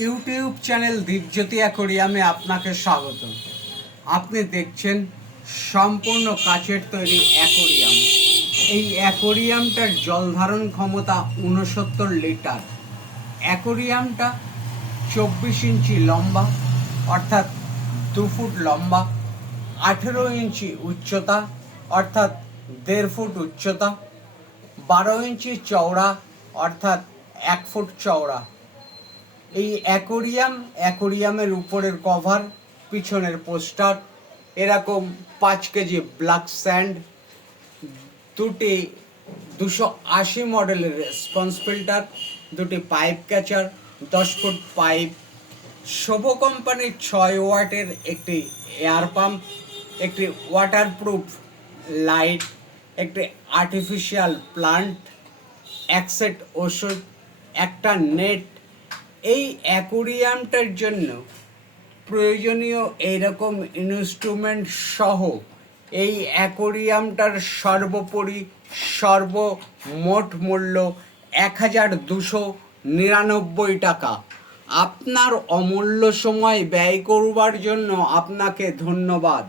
YouTube channel Dipjyoti অ্যাকোরিয়ামে আপনাকে স্বাগত। আপনি দেখছেন সম্পূর্ণ কাচের তৈরি অ্যাকোরিয়াম। এই অ্যাকোরিয়ামটার জল ধারণ ক্ষমতা 69 লিটার। অ্যাকোরিয়ামটা 24 ইঞ্চি লম্বা, অর্থাৎ 2 ফুট লম্বা, 18 ইঞ্চি উচ্চতা, অর্থাৎ 1.5 ফুট উচ্চতা, 12 ইঞ্চি চওড়া, অর্থাৎ 1 ফুট চওড়া। এই অ্যাকোরিয়ামের উপরের কভার, পিছনের পোস্টার, এরকম 5 কেজি ব্ল্যাক স্যান্ড, দুটি 280 মডেলের রেসপন্স ফিল্টার, দুটি পাইপ ক্যাচার, 10 ফুট পাইপ, শোভো কোম্পানির 6 ওয়াটের একটি এয়ার পাম্প, একটি ওয়াটারপ্রুফ লাইট, একটি আর্টিফিশিয়াল প্লান্ট, এক সেট ওষুধ, একটা নেট। এই অ্যাকোরিয়ামটার জন্য প্রয়োজনীয় এইরকম ইনস্ট্রুমেন্ট সহ এই অ্যাকোরিয়ামটার সর্বোপরি সর্বমোট মূল্য 1299 টাকা। আপনার অমূল্য সময় ব্যয় করবার জন্য আপনাকে ধন্যবাদ।